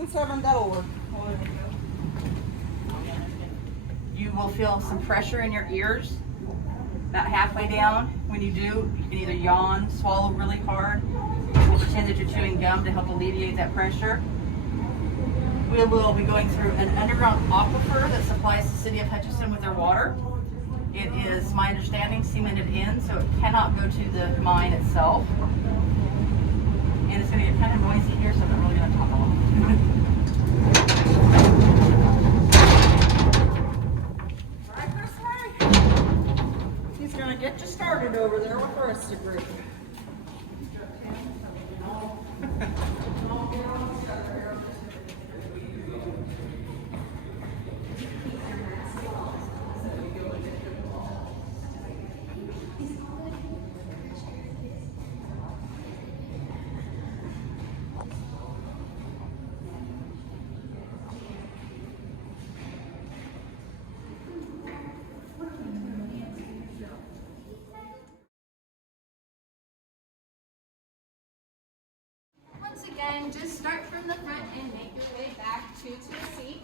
hutchinsonsalt.org. You will feel some pressure in your ears about halfway down. When you do, you can either yawn, swallow really hard, or pretend that you're chewing gum to help alleviate that pressure. We will be going through an underground aquifer that supplies the city of Hutchinson with their water. It is, my understanding, cemented in, so it cannot go to the mine itself. And it's going to get kind of noisy here, so I'm not really going to talk a lot. All right, Chris Ray. He's going to get you started over there with the rest of the group. Once again, just start from the front and make your way back to a seat.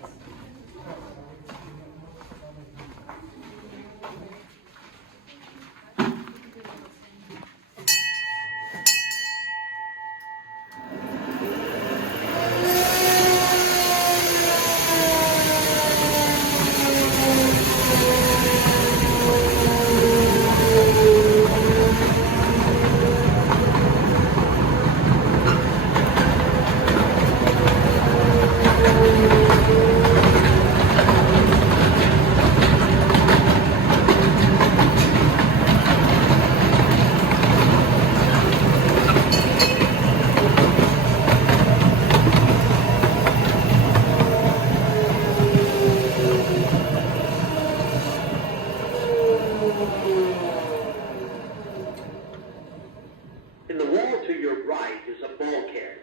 In the wall to your right is a bulkhead.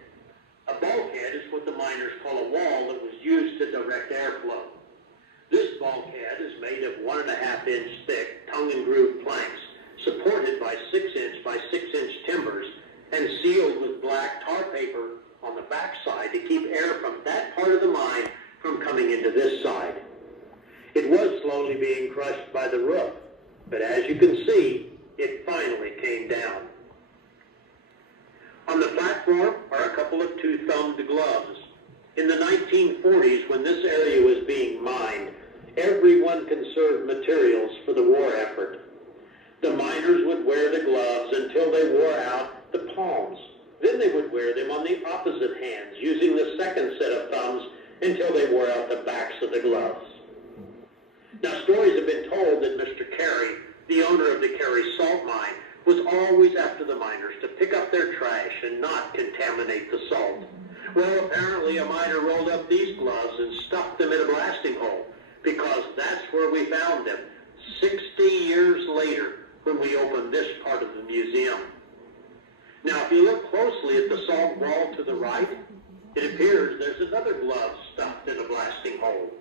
A bulkhead is what the miners call a wall that was used to direct airflow. This bulkhead is made of 1.5 inch thick tongue and groove planks supported by 6 inch by 6 inch timbers and sealed with black tar paper on the backside to keep air from that part of the mine from coming into this side. It was slowly being crushed by the roof, but as you can see, it finally came down. On the platform are a couple of two-thumbed gloves. In the 1940s, when this area was being mined, everyone conserved materials for the war effort. The miners would wear the gloves until they wore out the palms. Then they would wear them on the opposite hands, using the second set of thumbs until they wore out the backs of the gloves. Now, stories have been told that Mr. Carey, the owner of the Carey Salt Mine, was always after the miners to pick up their trash and not contaminate the salt. Well, apparently a miner rolled up these gloves and stuffed them in a blasting hole, because that's where we found them 60 years later when we opened this part of the museum. Now, if you look closely at the salt wall to the right, it appears there's another glove stuffed in a blasting hole.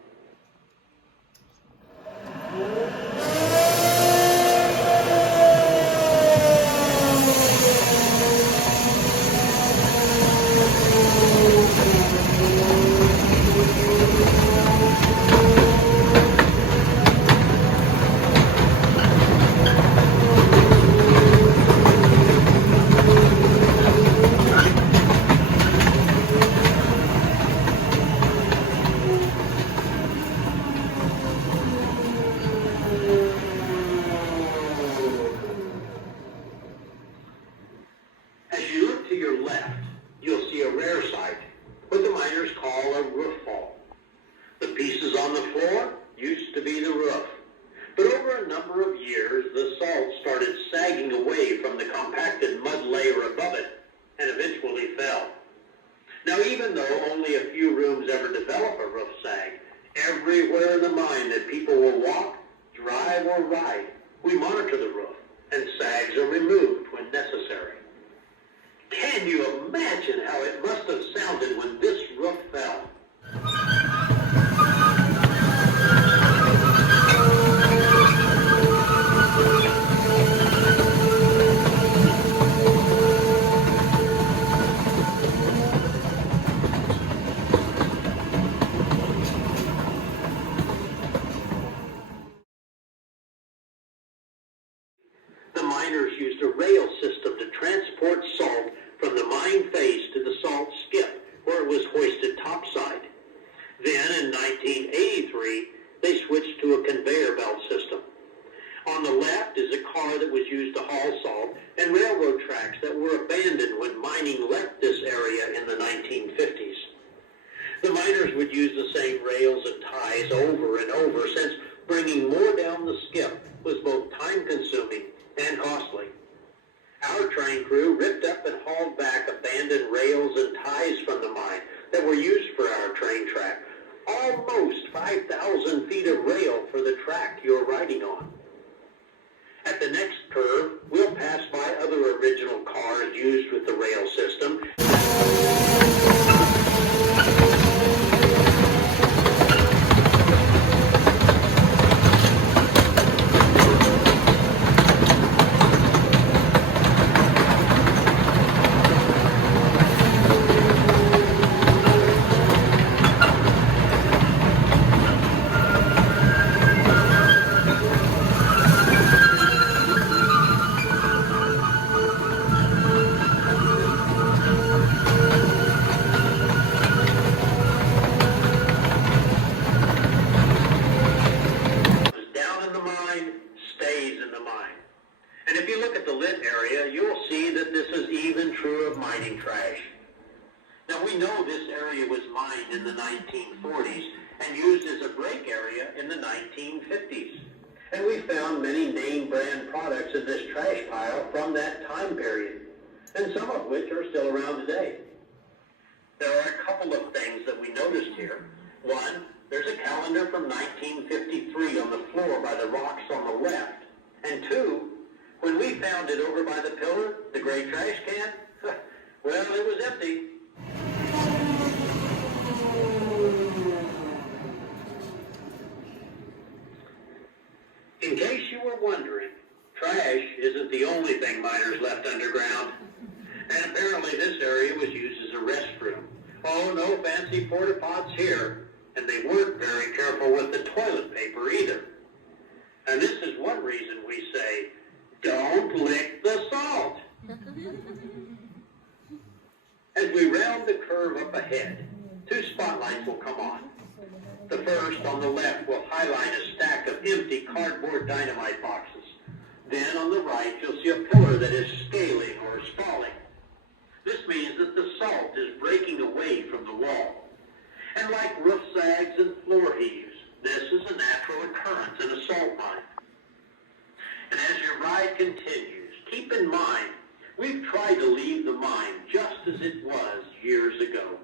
Everywhere in the mine that people will walk, drive, or ride, we monitor the roof, and sags are removed when necessary. Can you imagine how it must have sounded when this roof fell? miners used a rail system to transport salt from the mine face to the salt skip, where it was hoisted topside. Then, in 1983, they switched to a conveyor belt system. On the left is a car that was used to haul salt, and railroad tracks that were abandoned when mining left this area in the 1950s. The miners would use the same rails and ties over and over, since bringing more down the skip was both time-consuming and costly. Our train crew ripped up and hauled back abandoned rails and ties from the mine that were used for our train track. Almost 5,000 feet of rail for the track you're riding on. At the next curve, we'll pass by other original cars used with the rail system. We know this area was mined in the 1940s and used as a break area in the 1950s. And we found many name brand products in this trash pile from that time period, and some of which are still around today. There are a couple of things that we noticed here. One, there's a calendar from 1953 on the floor by the rocks on the left. And two, when we found it over by the pillar, the gray trash can, well, it was empty. In case you were wondering, trash isn't the only thing miners left underground. And apparently this area was used as a restroom. Oh, no fancy porta pots here. And they weren't very careful with the toilet paper either. And this is one reason we say, don't lick the salt. As we round the curve up ahead, two spotlights will come on. The first, on the left, will highlight a stack of empty cardboard dynamite boxes. Then on the right, you'll see a pillar that is scaling or spalling. This means that the salt is breaking away from the wall. And like roof sags and floor heaves, this is a natural occurrence in a salt mine. And as your ride continues, keep in mind, we've tried to leave the mine just as it was years ago.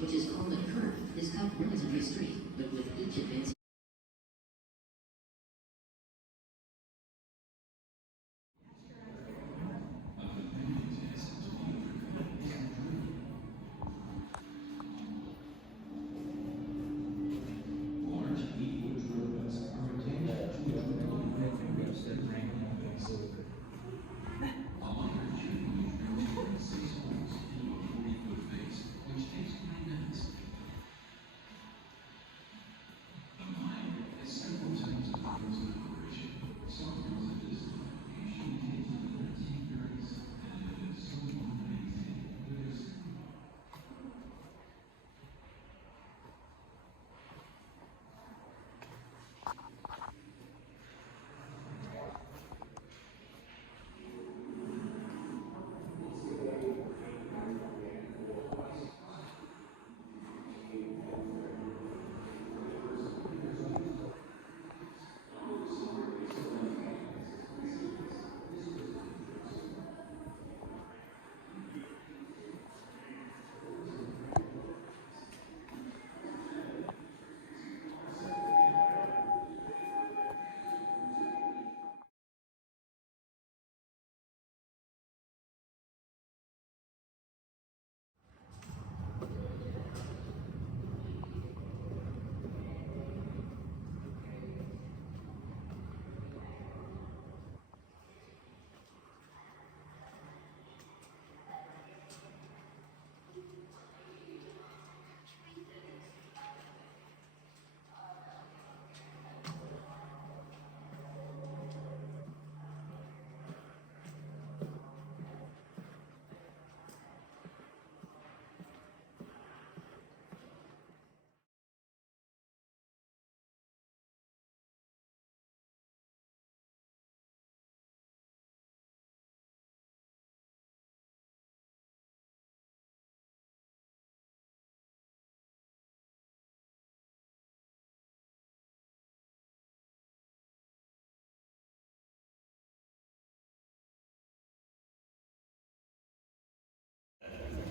Which is called a curve, is cut relatively straight, but with each advance.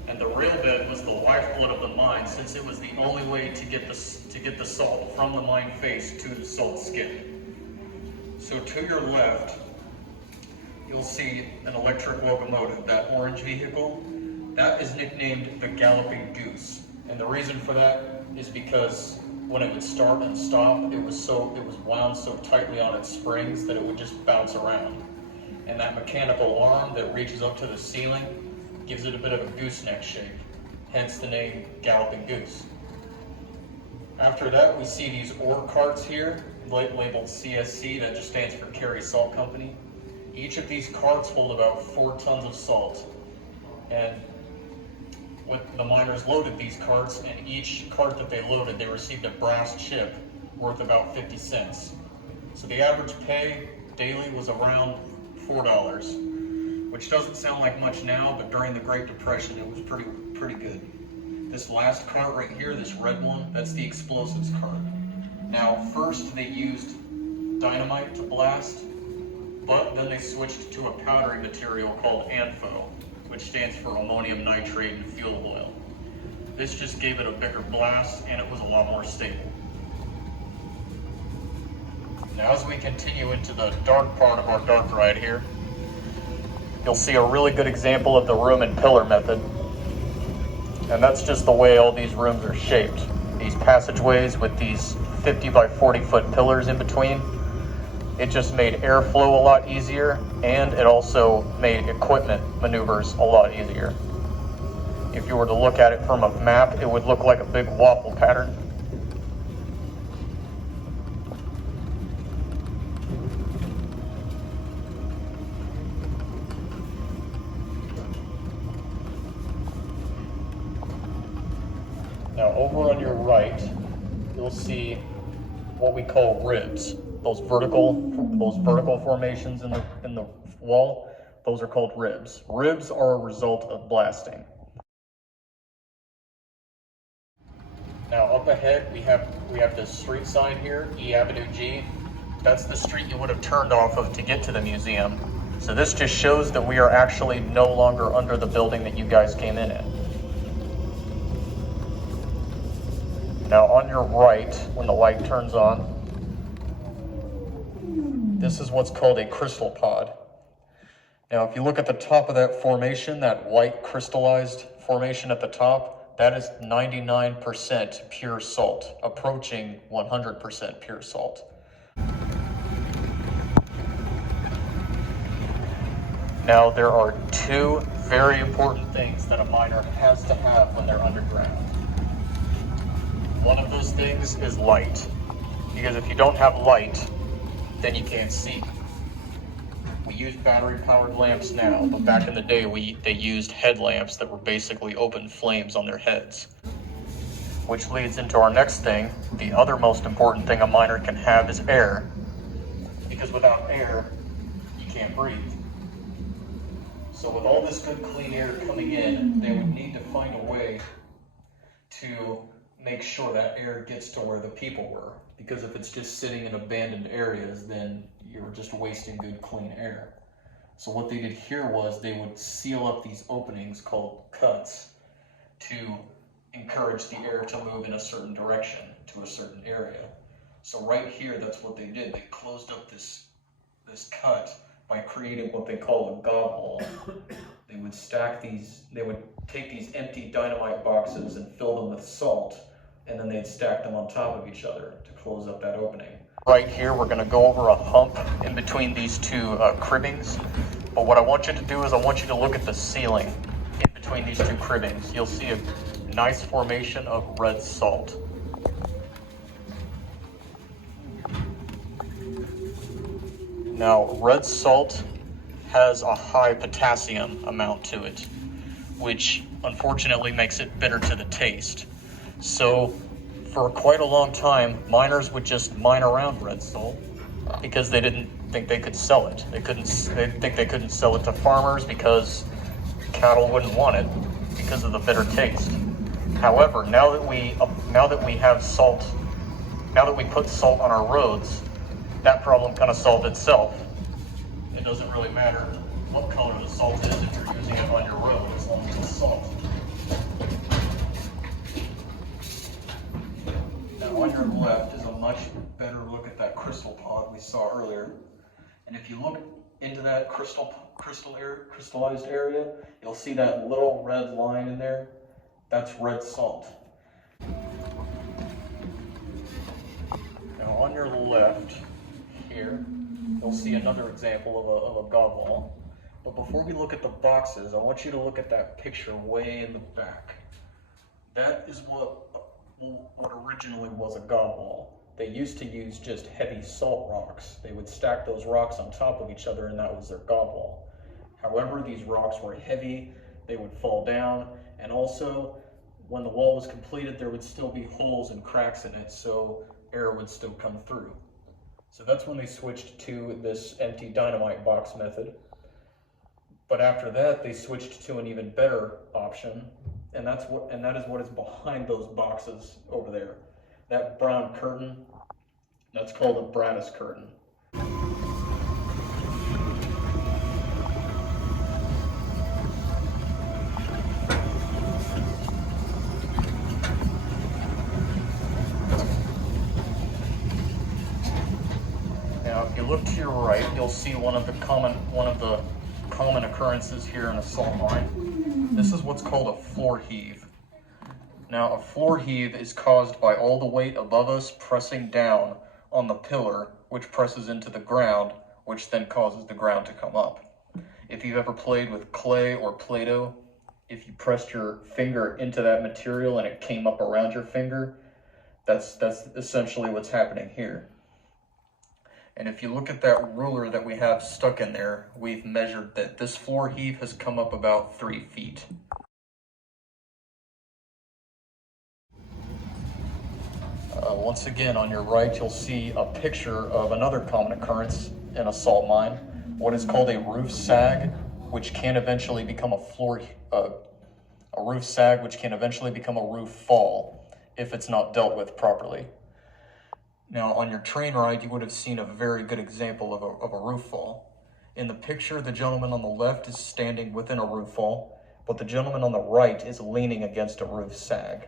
And the rail bed was the lifeblood of the mine, since it was the only way to get the salt from the mine face to the salt skin. So to your left, you'll see an electric locomotive, that orange vehicle. That is nicknamed the Galloping Goose. And the reason for that is because when it would start and stop, it was wound so tightly on its springs that it would just bounce around. And that mechanical arm that reaches up to the ceiling gives it a bit of a gooseneck shape, hence the name Galloping Goose. After that, we see these ore carts here, labeled CSC, that just stands for Carey Salt Company. Each of these carts hold about 4 tons of salt. And when the miners loaded these carts, and each cart that they loaded, they received a brass chip worth about 50 cents. So the average pay daily was around $4. Which doesn't sound like much now, but during the Great Depression, it was pretty good. This last cart right here, this red one, that's the explosives cart. Now, first they used dynamite to blast, but then they switched to a powdery material called ANFO, which stands for ammonium nitrate and fuel oil. This just gave it a bigger blast, and it was a lot more stable. Now, as we continue into the dark part of our dark ride here, you'll see a really good example of the room and pillar method. And that's just the way all these rooms are shaped. These passageways with these 50 by 40 foot pillars in between. It just made airflow a lot easier, and it also made equipment maneuvers a lot easier. if you were to look at it from a map, it would look like a big waffle pattern. Now over on your right, you'll see what we call ribs. Those vertical formations in the wall, those are called ribs. Ribs are a result of blasting. Now up ahead we have this street sign here, E Avenue G. That's the street you would have turned off of to get to the museum. So this just shows that we are actually no longer under the building that you guys came in at. Now on your right, when the light turns on, this is what's called a crystal pod. Now if you look at the top of that formation, that white crystallized formation at the top, that is 99% pure salt, approaching 100% pure salt. Now there are two very important things that a miner has to have when they're underground. One of those things is light, because if you don't have light, then you can't see. We use battery-powered lamps now, but back in the day, they used headlamps that were basically open flames on their heads. Which leads into our next thing. The other most important thing a miner can have is air, because without air, you can't breathe. So with all this good clean air coming in, they would need to find a way to make sure that air gets to where the people were. Because if it's just sitting in abandoned areas, then you're just wasting good clean air. So what they did here was they would seal up these openings called cuts to encourage the air to move in a certain direction to a certain area. So right here, that's what they did. They closed up this cut by creating what they call a gob wall. They would take these empty dynamite boxes and fill them with salt, and then they'd stack them on top of each other to close up that opening. Right here, we're gonna go over a hump in between these two cribbings. But what I want you to do is I want you to look at the ceiling in between these two cribbings. You'll see a nice formation of red salt. Now, red salt has a high potassium amount to it, which unfortunately makes it bitter to the taste. So for quite a long time, miners would just mine around red salt because they didn't think they could sell it. They think they couldn't sell it to farmers because cattle wouldn't want it because of the bitter taste. However, now that we have salt, now that we put salt on our roads, that problem kind of solved itself. It doesn't really matter what color the salt is if you're using it on your road, as long as it's salt. Now on your left is a much better look at that crystal pod we saw earlier. And if you look into that crystallized area, you'll see that little red line in there. That's red salt. Now on your left here, you'll see another example of a gob wall. But before we look at the boxes, I want you to look at that picture way in the back. That is what originally was a gob wall. They used to use just heavy salt rocks. They would stack those rocks on top of each other, and that was their gob wall. However, these rocks were heavy, they would fall down, and also when the wall was completed, there would still be holes and cracks in it, so air would still come through. So that's when they switched to this empty dynamite box method. But after that, they switched to an even better option, and that is what is behind those boxes over there. That brown curtain, that's called a Brattis curtain. Now, if you look to your right, you'll see one of the common occurrences here in a salt mine. This is what's called a floor heave. Now, a floor heave is caused by all the weight above us pressing down on the pillar, which presses into the ground, which then causes the ground to come up. If you've ever played with clay or Play-Doh, if you pressed your finger into that material and it came up around your finger, that's essentially what's happening here. And if you look at that ruler that we have stuck in there, we've measured that this floor heave has come up about 3 feet. Once again, on your right, you'll see a picture of another common occurrence in a salt mine, what is called a roof sag, which can eventually become a roof sag, which can eventually become a roof fall if it's not dealt with properly. Now, on your train ride, you would have seen a very good example of a roof fall. In the picture, the gentleman on the left is standing within a roof fall, but the gentleman on the right is leaning against a roof sag.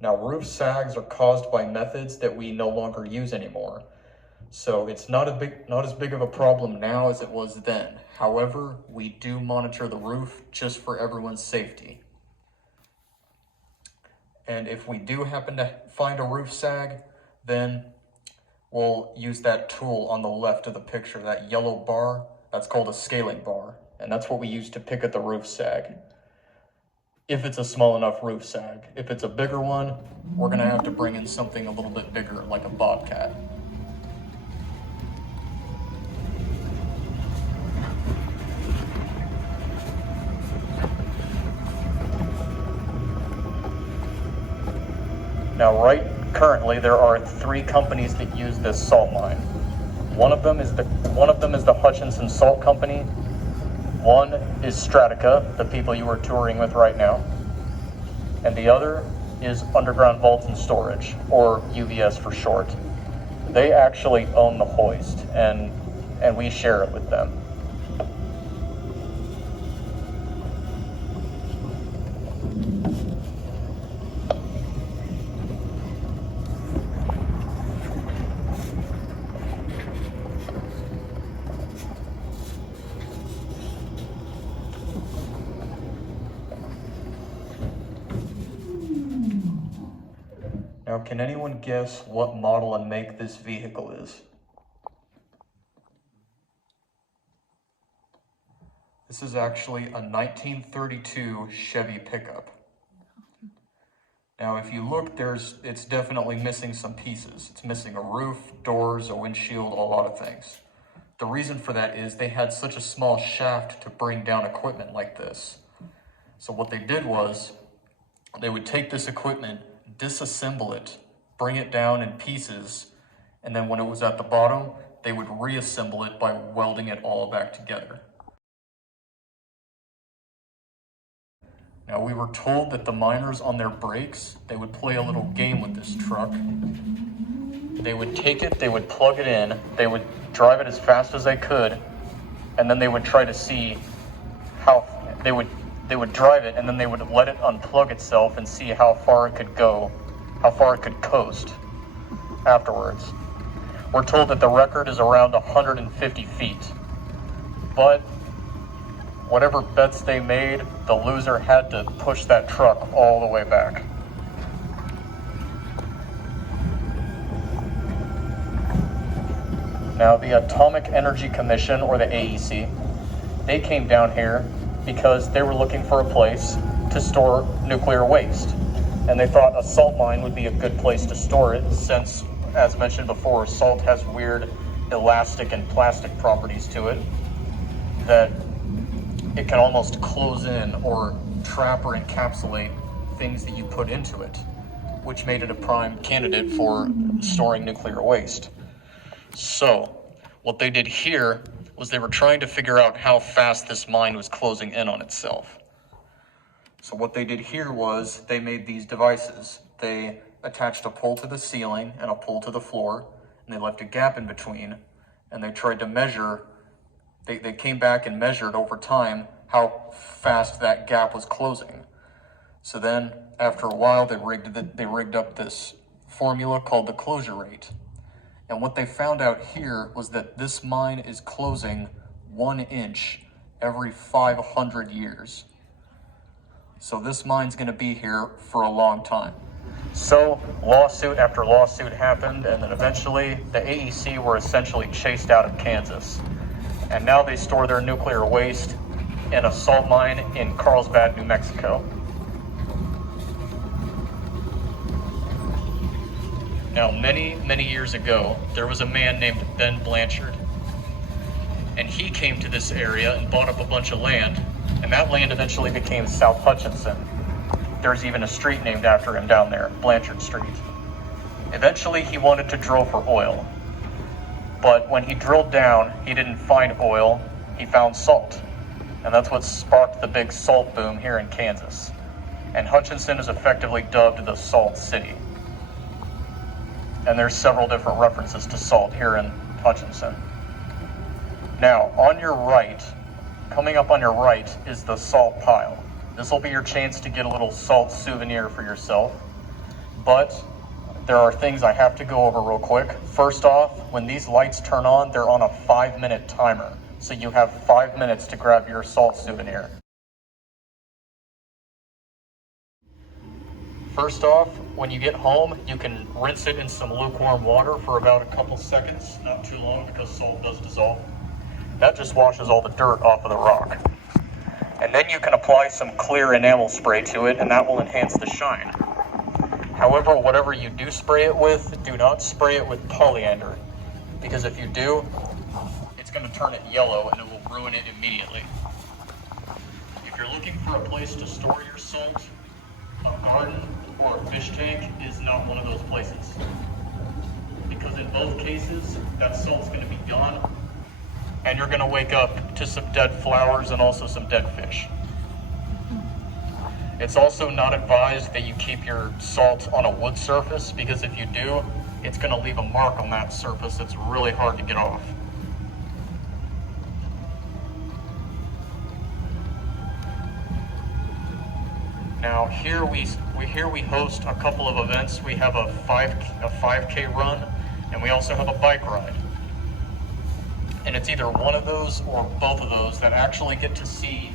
Now, roof sags are caused by methods that we no longer use anymore. So it's not as big of a problem now as it was then. However, we do monitor the roof just for everyone's safety. And if we do happen to find a roof sag, then we'll use that tool on the left of the picture, that yellow bar. That's called a scaling bar. And that's what we use to pick at the roof sag, if it's a small enough roof sag. If it's a bigger one, we're gonna have to bring in something a little bit bigger, like a bobcat. Now, currently there are 3 companies that use this salt mine. One of them is the Hutchinson Salt Company. One is Strataca, the people you are touring with right now, and the other is Underground Vault and Storage, or UVS for short. They actually own the hoist, and we share it with them. Now, can anyone guess what model and make this vehicle is? This is actually a 1932 Chevy pickup. Now, if you look, it's definitely missing some pieces. It's missing a roof, doors, a windshield, a lot of things. The reason for that is they had such a small shaft to bring down equipment like this. So what they did was, they would take this equipment, disassemble it, bring it down in pieces, and then when it was at the bottom, they would reassemble it by welding it all back together. Now, we were told that the miners on their breaks, they would play a little game with this truck. They would take it, they would plug it in, they would drive it as fast as they could, and then they would try to see how they would drive it, and then they would let it unplug itself and see how far it could go, how far it could coast afterwards. We're told that the record is around 150 feet, but whatever bets they made, the loser had to push that truck all the way back. Now, the Atomic Energy Commission, or the AEC, they came down here because they were looking for a place to store nuclear waste. And they thought a salt mine would be a good place to store it since, as mentioned before, salt has weird elastic and plastic properties to it that it can almost close in or trap or encapsulate things that you put into it, which made it a prime candidate for storing nuclear waste. So, what they did here was they were trying to figure out how fast this mine was closing in on itself. So what they did here was they made these devices. They attached a pole to the ceiling and a pole to the floor, and they left a gap in between, and they tried to measure, they came back and measured over time how fast that gap was closing. So then, after a while, they rigged up this formula called the closure rate. And what they found out here was that this mine is closing 1 inch every 500 years. So this mine's gonna be here for a long time. So lawsuit after lawsuit happened, and then eventually the AEC were essentially chased out of Kansas. And now they store their nuclear waste in a salt mine in Carlsbad, New Mexico. Now, many, many years ago, there was a man named Ben Blanchard, and he came to this area and bought up a bunch of land, and that land eventually became South Hutchinson. There's even a street named after him down there, Blanchard Street. Eventually, he wanted to drill for oil, but when he drilled down, he didn't find oil, he found salt, and that's what sparked the big salt boom here in Kansas. And Hutchinson is effectively dubbed the Salt City. And there's several different references to salt here in Hutchinson. Now, on your right, coming up on your right is the salt pile. This will be your chance to get a little salt souvenir for yourself. But there are things I have to go over real quick. First off, when these lights turn on, they're on a 5-minute timer. So you have 5 minutes to grab your salt souvenir. First off, when you get home, you can rinse it in some lukewarm water for about a couple seconds, not too long because salt does dissolve. That just washes all the dirt off of the rock. And then you can apply some clear enamel spray to it, and that will enhance the shine. However, whatever you do spray it with, do not spray it with polyandry, because if you do, it's going to turn it yellow and it will ruin it immediately. If you're looking for a place to store your salt, a garden or a fish tank is not one of those places. Because in both cases, that salt's going to be gone, and you're going to wake up to some dead flowers and also some dead fish. It's also not advised that you keep your salt on a wood surface, because if you do, it's going to leave a mark on that surface that's really hard to get off. Now here we host a couple of events. We have a 5K run, and we also have a bike ride. And it's either one of those or both of those that actually get to see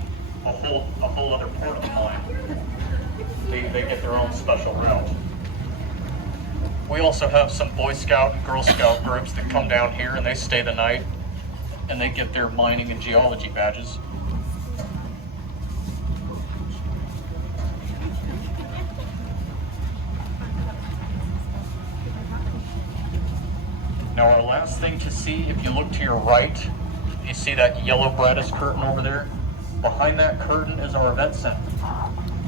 a whole other part of the mine. They get their own special route. We also have some Boy Scout and Girl Scout groups that come down here and they stay the night, and they get their mining and geology badges. Now our last thing to see, if you look to your right, you see that yellow brattice curtain over there? Behind that curtain is our event center.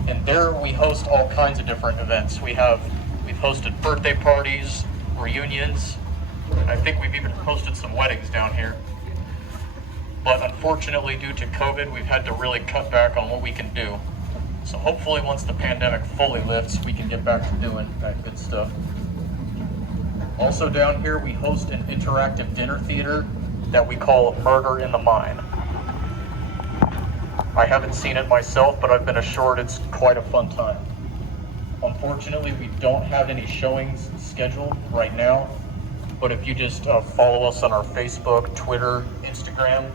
And there we host all kinds of different events. We've hosted birthday parties, reunions. I think we've even hosted some weddings down here. But unfortunately, due to COVID, we've had to really cut back on what we can do. So hopefully once the pandemic fully lifts, we can get back to doing that good stuff. Also down here, we host an interactive dinner theater that we call Murder in the Mine. I haven't seen it myself, but I've been assured it's quite a fun time. Unfortunately, we don't have any showings scheduled right now, but if you just follow us on our Facebook, Twitter, Instagram,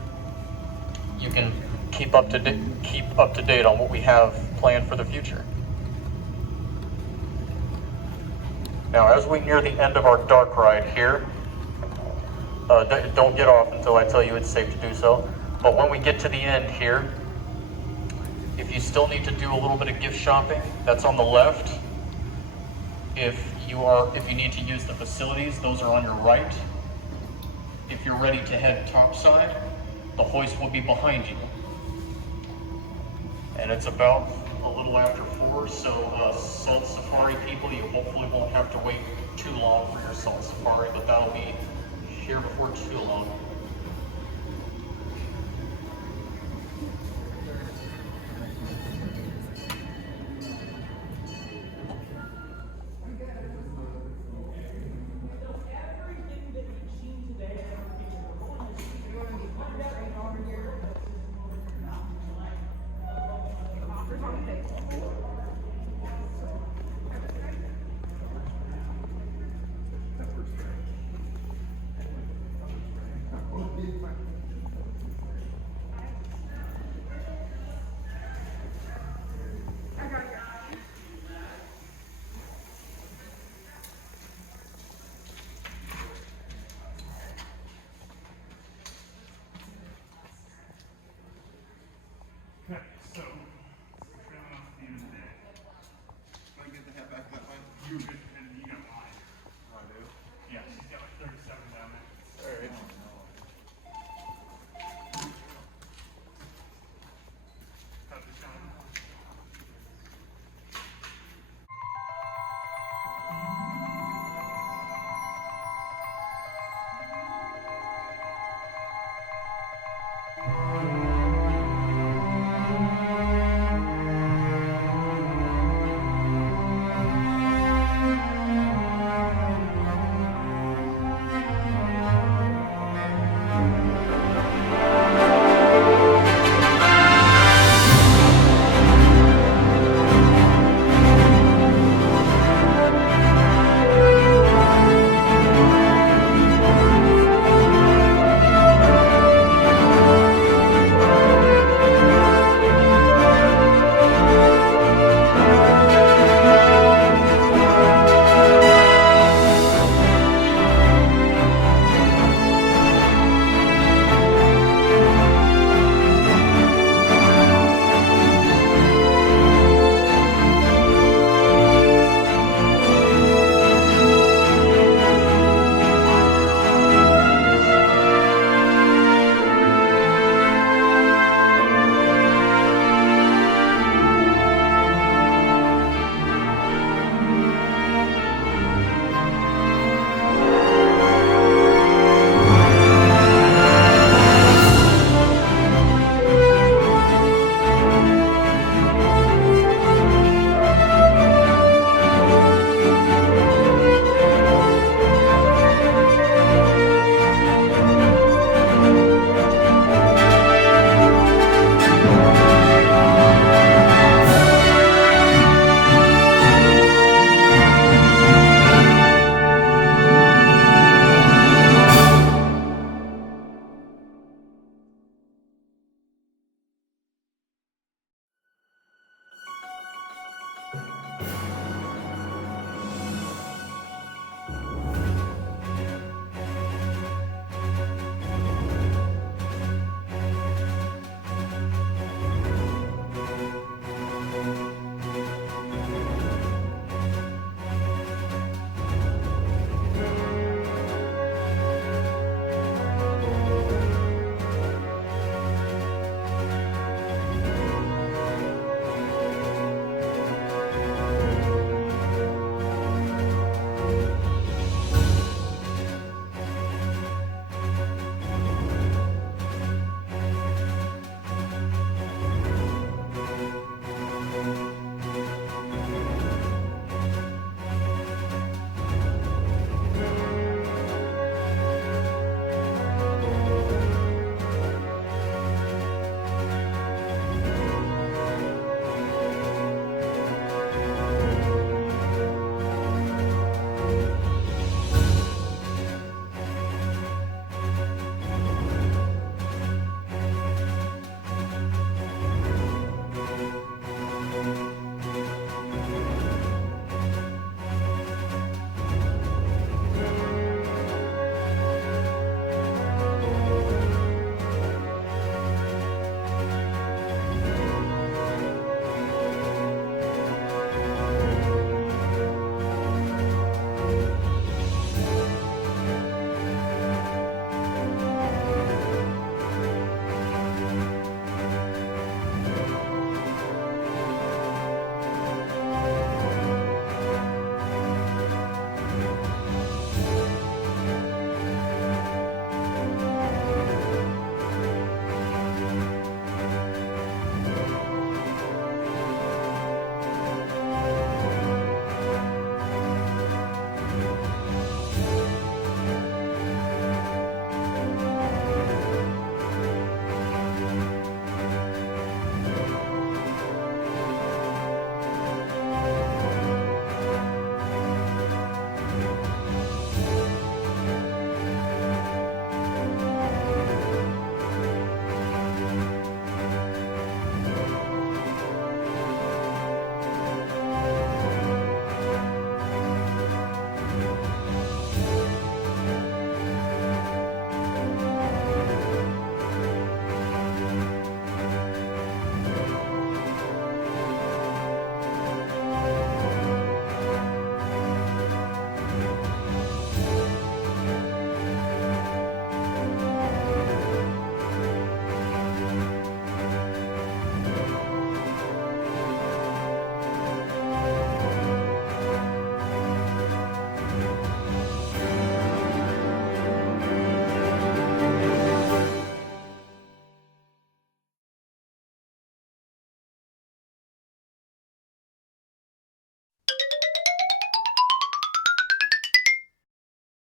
you can keep up to date on what we have planned for the future. Now, as we near the end of our dark ride here, don't get off until I tell you it's safe to do so, but when we get to the end here, if you still need to do a little bit of gift shopping, that's on the left. If you need to use the facilities, those are on your right. If you're ready to head topside, the hoist will be behind you. And it's about a little after 4, so Salt Safari people, you hopefully won't have to wait too long for your Salt Safari, but that'll be here before too long.